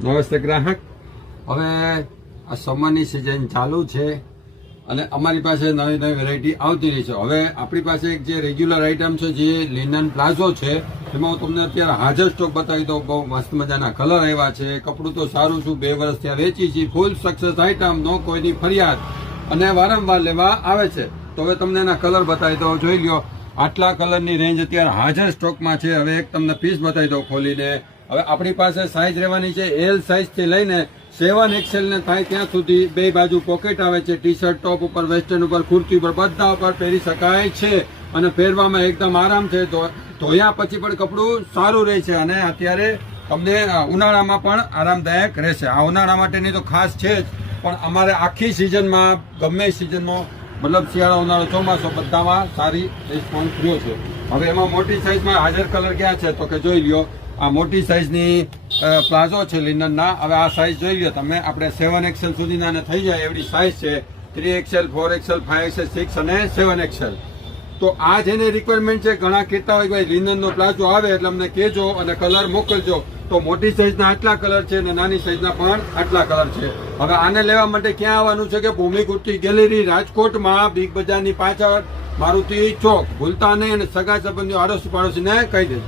નમસ્તે ગ્રાહક. હવે આ સમરની સિઝન ચાલુ છે અને અમારી પાસે નવી નવી વેરાયટી આવતી રહી છે. હવે આપણી પાસે એક જે રેગ્યુલર આઇટમ છે જે લિનન પ્લાઝો છે એમાં હું તમને અત્યારે હાજર સ્ટોક બતાવી દઉં. બહુ મસ્ત મજાના કલર આવ્યા છે. કપડું તો સારું છું, 2 વર્ષ ત્યાં વેચી છે. ફૂલ સક્સેસ આઇટમ, નો કોઈની ફરિયાદ અને વારંવાર લેવા આવે છે. તો હવે તમને એના કલર બતાવી દઉં, જોઈ લ્યો. આટલા કલરની રેન્જ અત્યારે હાજર સ્ટોકમાં છે. હવે એક તમને પીસ બતાવી દઉં ખોલીને. હવે આપણી પાસે સાઇઝ રહેવાની છે એલ સાઇઝ થી લઈને 7 XL ને થાય ત્યાં સુધી. 2 બાજુ પોકેટ આવે છે. ટી શર્ટ, ટોપ ઉપર, વેસ્ટર્ન ઉપર, કુર્તી ઉપર, બધા ઉપર પહેરી શકાય છે અને પહેરવામાં એકદમ આરામ છે. ધોયા પછી પણ કપડું સારું રહે છે અને અત્યારે તમને ઉનાળામાં પણ આરામદાયક રહેશે. આ ઉનાળા માટેની તો ખાસ છે જ, પણ અમારે આખી સિઝનમાં, ગમે સિઝનમાં, મતલબ શિયાળો, ઉનાળો, ચોમાસો બધામાં સારી રિસ્પોન્સ રહ્યો છે. હવે એમાં મોટી સાઇઝમાં હાજર કલર ક્યાં છે તો કે જોઈ લ્યો. આ મોટી સાઇઝની પ્લાઝો છે લિનનના. હવે આ સાઇઝ જોઈ લ્યો તમે. આપણે 7 XL સુધીના થઈ જાય એવડી સાઇઝ છે. 3 XL, 4 XL, 5 XL, 6 અને 7 XL. તો આ જેની રિક્વાયરમેન્ટ છે, ઘણા કહેતા હોય ભાઈ લિનનનો પ્લાઝો આવે એટલે અમને કહેજો અને કલર મોકલજો. તો મોટી સાઇઝના આટલા કલર છે અને નાની સાઇઝના પણ આટલા કલર છે. હવે આને લેવા માટે ક્યાં આવવાનું છે કે ભૂમિ કુર્તી ગેલેરી, રાજકોટમાં, બિગ બજારની પાછળ, મારુતિ ચોક. ભૂલતા નહીં અને સગા સંબંધીઓ, આડોશી પાડોશીને કહી દેજો.